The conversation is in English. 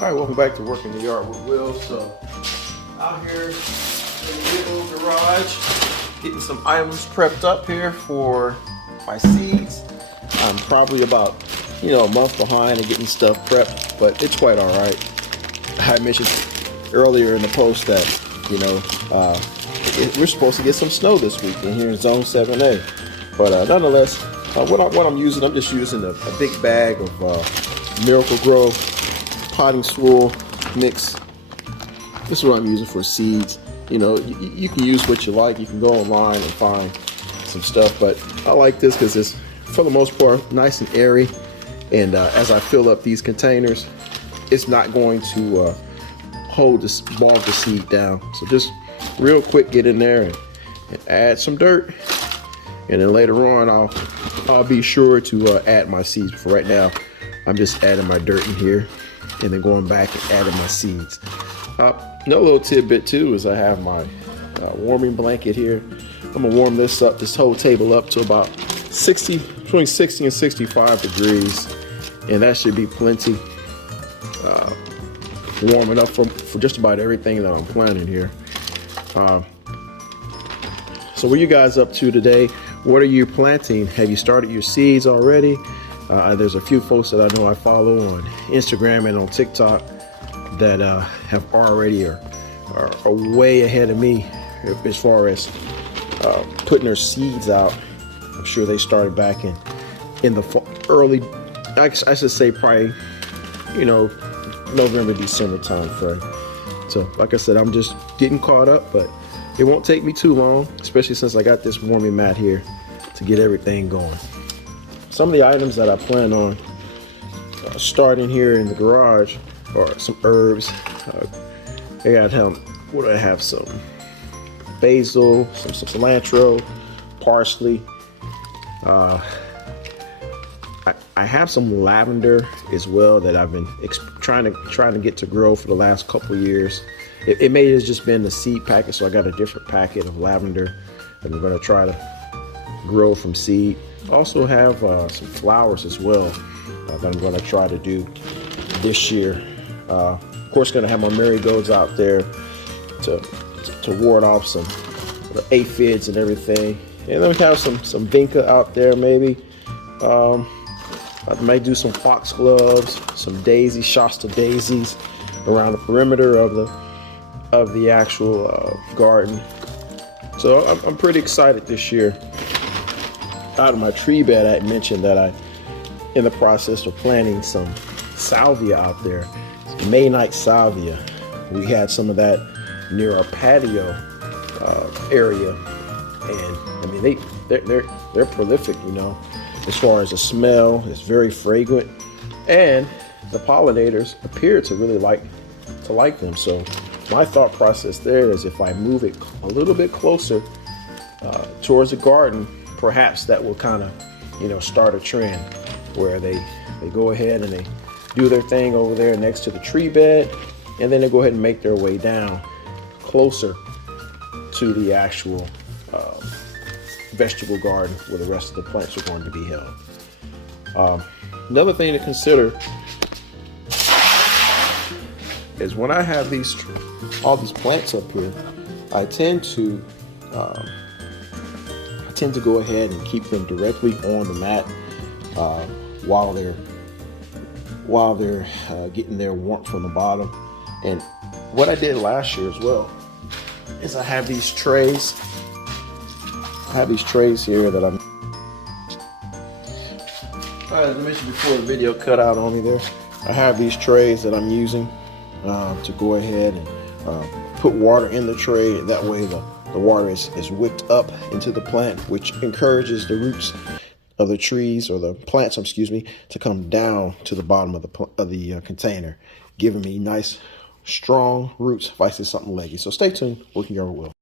All right, welcome back to Working the Yard with Will. So, out here in the little garage, getting some items prepped up here for my seeds. I'm probably about, a month behind in getting stuff prepped, but it's quite all right. I mentioned earlier in the post that, we're supposed to get some snow this week in here in Zone 7A. But nonetheless, what I'm using, I'm just using a big bag of Miracle-Gro potting soil mix. This is what I'm using for seeds. You can use what you like. You can go online and find some stuff, but I like this because it's, for the most part, nice and airy. And as I fill up these containers, it's not going to bog the seed down. So just real quick, get in there and add some dirt, and then later on I'll be sure to add my seeds. For right now, I'm just adding my dirt in here and then going back and adding my seeds. Another little tidbit too is I have my warming blanket here. I'm gonna warm this whole table up to about between 60 and 65 degrees, and that should be plenty warm enough for just about everything that I'm planting here. So what are you guys up to today? What are you planting? Have you started your seeds already? There's a few folks that I know I follow on Instagram and on TikTok that have already are way ahead of me as far as putting their seeds out. I'm sure they started back in the early, I should say probably, November, December time frame. So like I said, I'm just getting caught up, but it won't take me too long, especially since I got this warming mat here to get everything going. Some of the items that I plan on starting here in the garage are some herbs. I got what do I have? Some basil, some cilantro, parsley. I have some lavender as well that I've been trying to get to grow for the last couple of years. It may have just been the seed packet, so I got a different packet of lavender that I'm going to try to grow from seed. Also have some flowers as well that I'm going to try to do this year. Of course, going to have my marigolds out there to ward off some aphids and everything. And then we have some vinca out there maybe. I may do some foxgloves, some daisies, Shasta daisies around the perimeter of the actual garden. So I'm pretty excited this year. Out of my tree bed, I mentioned that I'm in the process of planting some salvia out there. May-night salvia. We had some of that near our patio area, and I mean they're prolific, as far as the smell. It's very fragrant, and the pollinators appear to really like them. So my thought process there is if I move it a little bit closer towards the garden, perhaps that will kind of start a trend where they go ahead and they do their thing over there next to the tree bed, and then they go ahead and make their way down closer to the actual vegetable garden where the rest of the plants are going to be held. Another thing to consider is when I have all these plants up here, I tend to go ahead and keep them directly on the mat while they're getting their warmth from the bottom. And what I did last year as well is I have these trays. Here that I'm. As I mentioned before, the video cut out on me there. I have these trays that I'm using to go ahead and put water in the tray. That way the water is wicked up into the plant, which encourages the roots of the trees, or the plants, to come down to the bottom of the container, giving me nice, strong roots if I see something leggy. So stay tuned. Working Yard with Will.